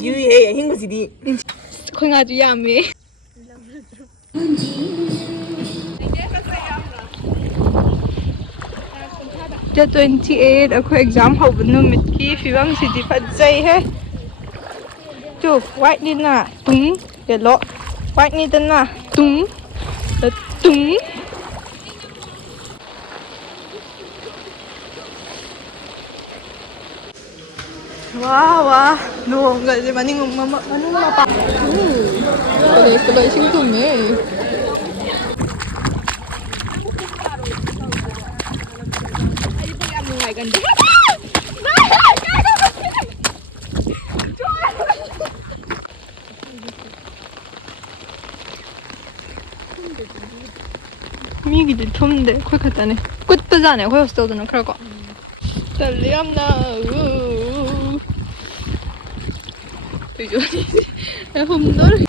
유해 행거지디. 콩아주 야미. The 28 aku exam hậu bên nôm mít kia phi vắng thì phát dây hết. Chú white đi nè tung yellow white đi tên nè tung tung. Wow, no, nggak sih maning mama apa? Kalau singkum 미기들 톰데 거기 갔다네 꽃도잖아요 호였어도는 그럴거 달리암나 비주얼이 홈돌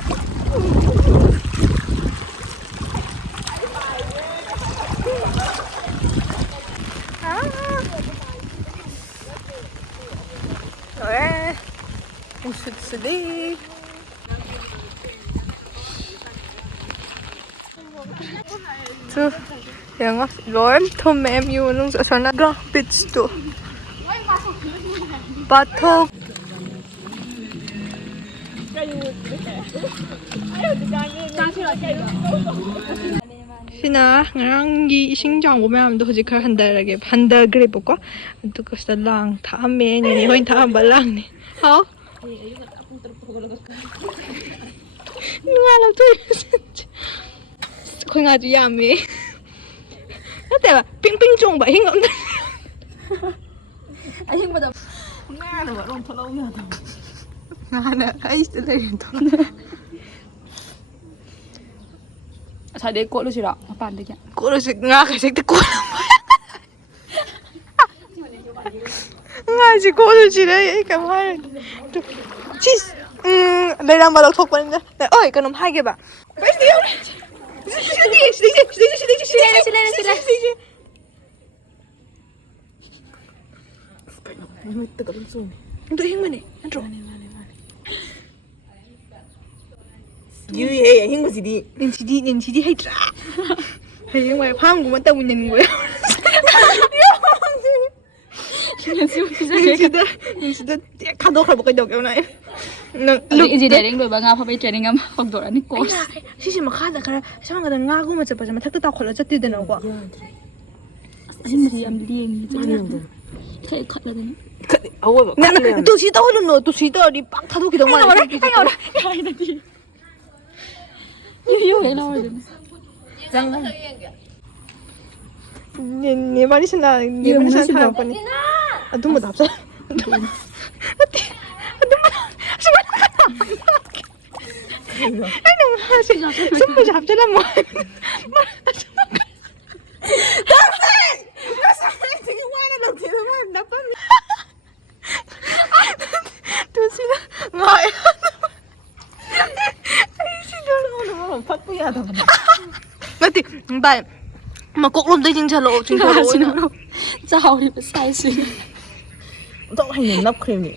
왜 웃으시리 저 영화 롤 톰엠 유는 저나 비치도 바토 Sina ngarang gi singjang wo mayam do hojik handarage handar gre boko to ko sta lang tha me ni hoin tha ba lang ni ha ngala to ko nga ju yami ate ba ping ping chong ba hing am Anh nhưng mà đập Nga là bọn ông thật lâu nhờ đâu. nga na ai sẽ lên to Sai đấy cỗ luôn chị đó, nó bàn được nhỉ? cô là nga cái sách cô nga chỉ cô là chỉ đấy cảm hai cheese đây là mà đọc thuộc vào đây ơi cái nấm hai kia bà Nó tự có rồi. Tụi hình mà này, ăn rồi. 유해 행거지디. Nhìn chị đi hay trả. Hay ngoài phang của mình tao mình nhìn người. Nhìn chị đã 가도 갈 먹게 되고 나요. 이제 내린 거 봐가 밥에 트레이닝 하면 học 아니 코스. 시시 막 하다 그래. 상황가 nga 고 맞아 맞아. 탁도 다 걸려 졌디 되는 거. 아줌마리 ям 리행 이제. 제 컷라더니. 아워. 또 시다 흘는 너. 또 시다 리 빵 타도 기도 말. 유해 나와야 되네. 장난. 네 말이 신나. 네 말이 신나 사람 거니. 아 너무 답사. 너무 Anh đừng sắp mùi chạp cho lắm rồi. Tôi xin ngồi. Anh xin lỗi. phát bây giờ thôi. Mà thì bài mà cũng luôn tới chính lộ chính lộ. Chào đi sai xin. Dẫu hành hình nắp cream nhỉ.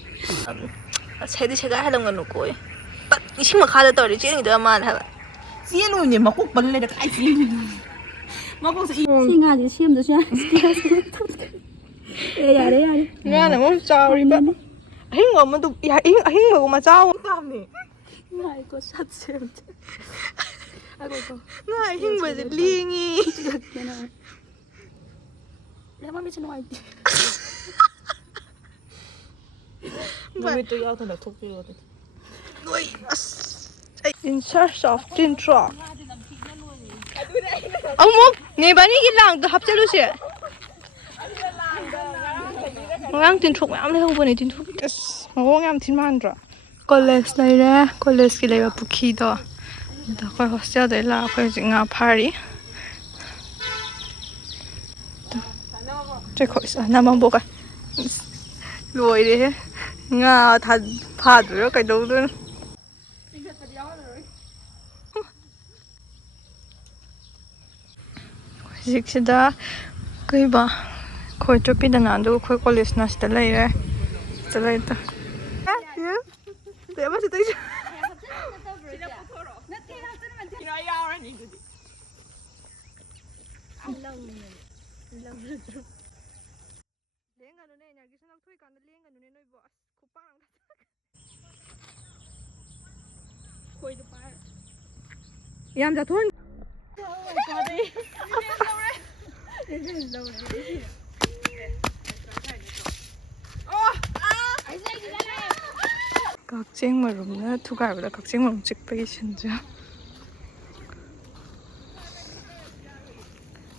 쟤도 제가 하던 건 없고 이 식물 가다 떨리 찌는 게 너무 많아. 찌는 nhỉ mà cũng bật lên được cái gì. Mà cũng sẽ Xin ngài thì xem được chưa? Đây Nga là món cháo đi bạn. Hình mà mình tụ hình mà cũng mà cháo. làm nhỉ. Ngài có sát xem. Nga hình mà liên nghi. Để mà biết cho nói. Nó tôi giao thật là thuốc chưa rồi. In search of tin truck. Ông mốc, ngày bán cái làng tôi hấp dẫn luôn chứ. Ngang tin truck mà ông lấy không bên này tin truck. Mà ông ngang tin man rồi. College này ra, college cái này là bukki đó. Đó coi hostel đấy là coi chuyện ngà party. Chơi khỏi sao, nằm ông bộ coi. Lùi đi. Nga 다 봐도요 cái đâu đó. 직시다 그이봐 거의 좁히다 나도 거의 걸리스나 시다 레이래 잘했다 예 ꯑꯃ ꯁꯤꯗꯩꯁꯨ ꯀꯤꯅꯣ ꯌꯥꯎꯔꯅꯤ ꯑꯗꯨꯗꯤ ꯂꯦꯡꯒꯅꯨꯅꯦ ꯏꯅꯔꯒꯤꯁꯟ ꯂꯧꯊꯣꯛꯏꯀꯥꯟꯗ ꯂꯦꯡꯒꯅꯨꯅꯦ ꯅꯣꯏꯕꯨ ꯑꯁ ꯈꯨꯄꯥꯛ ꯈꯣꯏꯗꯣ ꯄꯥꯏꯔ ꯌꯥꯝ ꯆꯥꯊꯣꯛ ꯀꯛꯆꯤꯡ ꯃꯔꯨꯝꯅ ꯊꯨꯒꯥꯏꯕꯗ ꯀꯛꯆꯤꯡ ꯃꯔꯨꯝ ꯆꯤꯛꯄꯒꯤ ꯁꯤꯟꯁꯨ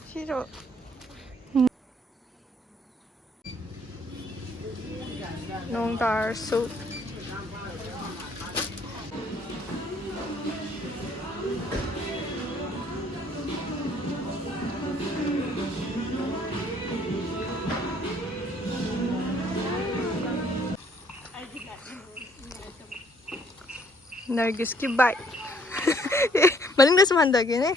시러 농 달수 नरगिस की बाइक मनिंग ꯁꯨꯝ ꯍꯟꯗꯒꯦꯅꯦ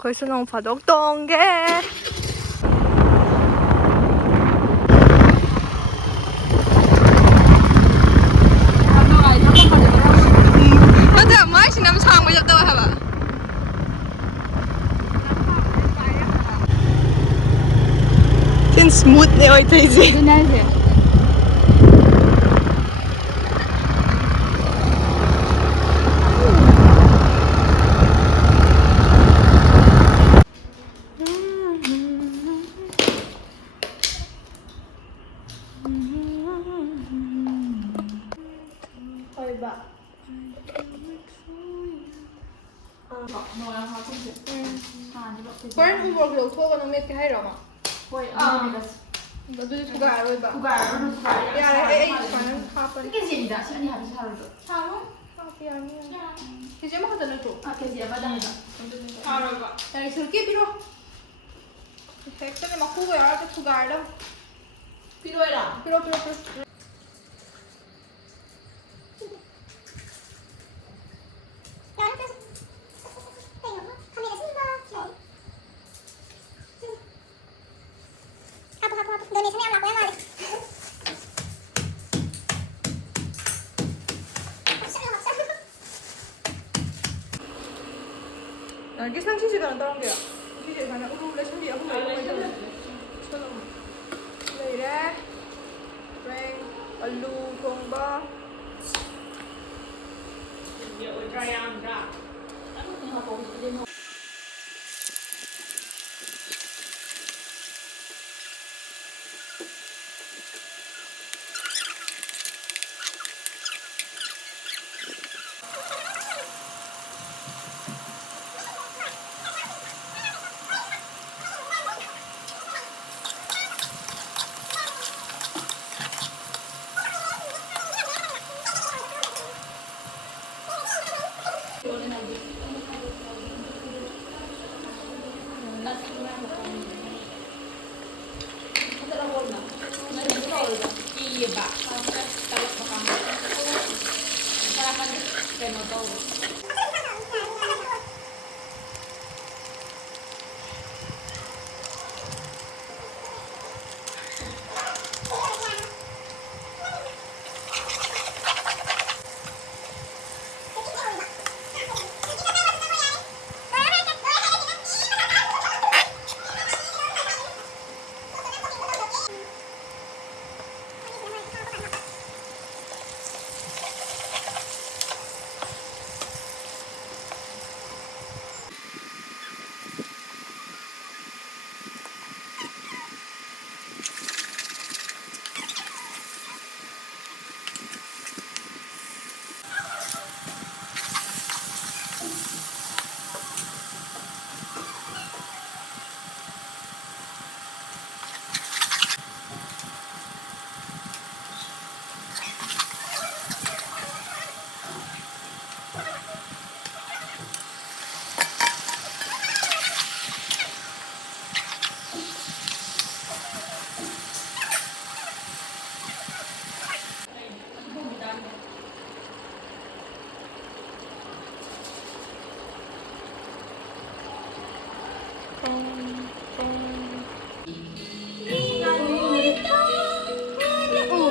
ꯑꯩꯈꯣꯏꯁꯨ ꯅꯣꯡ ꯐꯥꯗꯣꯛ ꯇꯣꯡꯒꯦ ꯑꯗ ꯃꯥꯏꯁꯤꯅ ꯌꯥꯝ ꯁꯥꯡꯕ ꯆꯠꯇꯕ ꯍꯥꯏꯕ ꯊꯤꯟ ꯁ꯭ꯃꯨꯠꯅꯦ ꯑꯣꯏꯊꯣꯏꯁꯦ ꯑꯗꯨꯅ ꯍꯥꯏꯁꯦ ꯍꯣꯔꯦꯟ ꯎꯃꯣꯔꯣꯛ ꯂꯧꯊꯣꯛꯑꯒ ꯅꯪ ꯃꯦꯠꯀꯦ ꯍꯥꯏꯔꯣ ꯍꯣꯏ ꯑꯗꯨꯗꯤ ꯊꯨꯒꯥꯏꯔꯣꯏꯕ ꯊꯨꯒꯥꯏꯔꯣꯏ ꯌꯥꯔꯦ ꯑꯩ ꯁꯨꯃꯥꯏꯅ ꯍꯥꯞꯄꯅꯤ ꯀꯦꯖꯤꯗ ꯁꯤ ꯑꯅꯤ ꯍꯥꯞꯄꯤ ꯁꯥꯔꯣꯏꯗ꯭ꯔꯣ ꯍꯥꯞꯄ ꯌꯥꯅꯤ ꯀꯦꯖꯤ ꯑꯃꯈꯛꯇ ꯅꯠꯇ꯭ꯔꯣ ꯀꯦꯖꯤ ꯑꯃꯗ ꯍꯥꯏꯕ ꯊꯥꯔꯣꯏꯕ ꯌꯥꯔꯦ ꯁꯤꯜꯀꯤ ꯄꯤꯔꯣ ꯍꯦꯛꯇꯅꯦ ꯃꯀꯨꯒ ꯌꯥꯎꯔꯒ ꯊꯨꯒꯥꯏꯔꯗꯝ ꯄꯤꯔꯣꯏꯔꯥ ꯄꯤꯔꯣ ꯄꯤꯔꯣ ꯄꯤꯔꯣ ꯅꯪꯒꯤ ꯁꯪꯁꯤꯁꯦ ꯀꯩꯅꯣ ꯇꯧꯔꯝꯒꯦꯔꯣ ꯁꯤꯁꯦ ꯁꯨꯃꯥꯏꯅ ꯎꯔꯨ ꯂꯩꯁꯟꯕꯤ ꯑꯍꯨꯝ ꯂꯩꯔꯦ ꯍꯣꯔꯦꯟ ꯑꯂꯨ ꯊꯣꯡꯕ ꯑꯣꯏꯗ꯭ꯔꯥ ꯌꯥꯝꯗ꯭ꯔꯥ ꯀꯤꯌꯦꯕ ꯇꯜꯂꯛꯄ ꯀꯥꯟꯗ ꯈꯔ ꯀꯩꯅꯣ ꯇꯧꯕ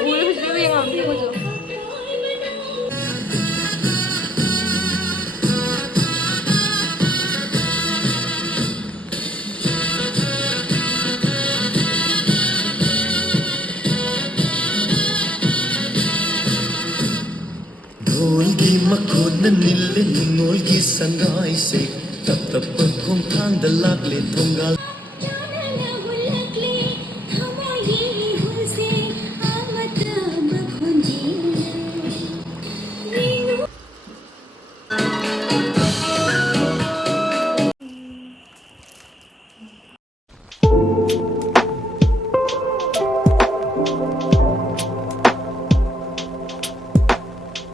우리 집에 가면 되죠. ꯅꯤꯜꯂꯦ ꯅꯤꯡꯉꯣꯜꯒꯤ ꯁꯪꯒꯥꯏꯁꯦ ꯇꯞ ꯇꯞꯄ ꯈꯣꯡꯊꯥꯡꯗ ꯂꯥꯛꯂꯦ ꯊꯣꯡꯒꯥꯜ